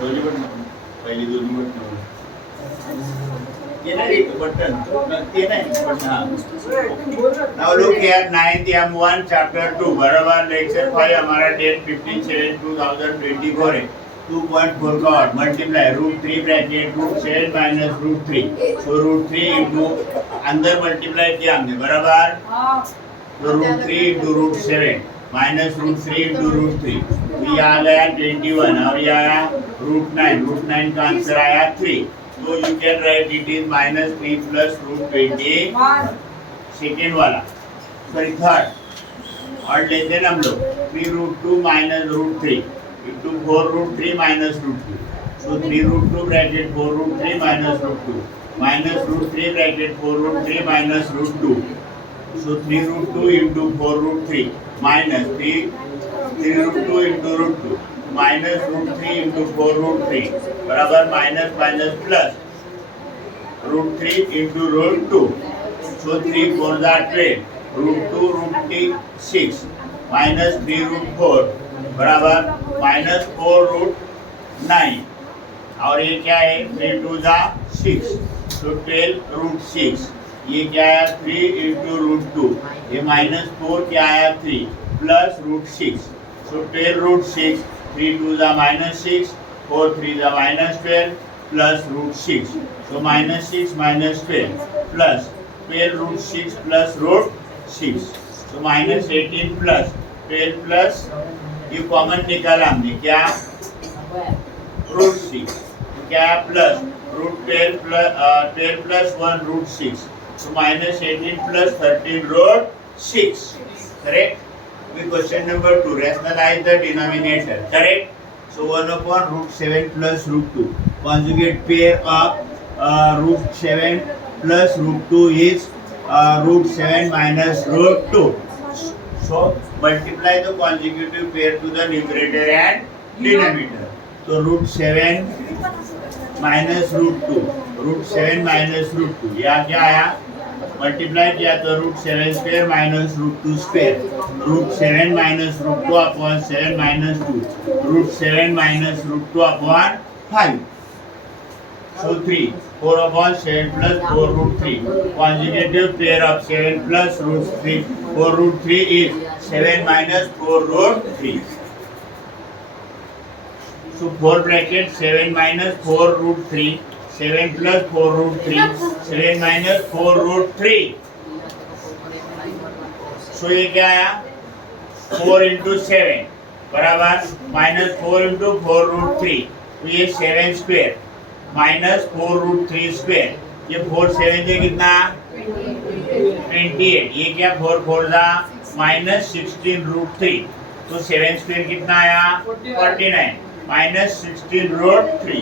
दोन्ही बटन पहिली दोन्ही button button. Now look here, 9th M1 chapter 2 बराबर lecture 5 हमारा date 15/7/2024 है 2.4 का और multiply √3 bracket √7 minus √3 so √3 into अंदर multiply किया हमने बराबर तो √3 into √7 minus √3 into √3 तो ये आ गया 21 और ये आया √9 का आंसर आया 3 so you can write it is minus 3 plus √20 second वाला सॉरी थर्ड और लेते हैं हम लोग 3√2 minus √3 into 4√3 minus √2 so 3√2 bracket 4√3 minus √2 minus √3 bracket 4√3 minus √2 so 3√2 into 4√3 minus 3√2 into √2 minus √3 into 4√3 बराबर minus minus plus √3 into √2 so 3 4 are 12 √2 √3 6 minus 3 √4 बराबर minus 4 √9 और ये क्या है 3 2 जा 6 so 12 √6 ये क्या आया 3 into √2 ये minus 4 क्या आया 3 plus √6 so 12 √6 3 2 जा minus 6 4 3 जा minus 12 plus √6 so minus 6 minus 12 plus 12 √6 plus √6 so minus 18 plus 12 plus ये कॉमन निकाला हमने क्या √6 क्या plus √12 plus 1 √6 so minus 18 plus 13 √6 correct. We question number 2 rationalize the denominator correct. So 1 upon √7 plus √2 conjugate pair of √7 plus √2 is √7 minus √2 so multiply the consecutive pair to the numerator and denominator so √7 minus √2 √7 minus √2 यहाँ क्या आया multiply किया तो √7 square minus √2 square √7 minus √2 upon 7 minus 2 √7 minus √2 upon 5 so 3 4 upon 7 plus 4 √3 conjugative pair of 7 plus √3 4 √3 is 7 minus 4 √3 so 4 bracket 7 minus 4 √3 7 plus 4 √3 7 minus 4 √3 so ये क्या आया 4 into 7 बराबर minus 4 into 4 √3 तो ये 7 स्क्वायर minus 4 √3 स्क्वायर ये 4 7 से कितना 28 ये क्या 4 4 जा minus 16 √3 तो 7 स्क्वायर कितना आया 49 minus 16 √3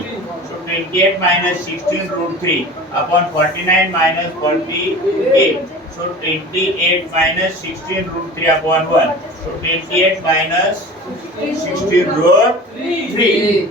so 28 minus 16 √3 upon 49 minus 48 so 28 minus 16 √3 upon 1 so 28 minus 16 √3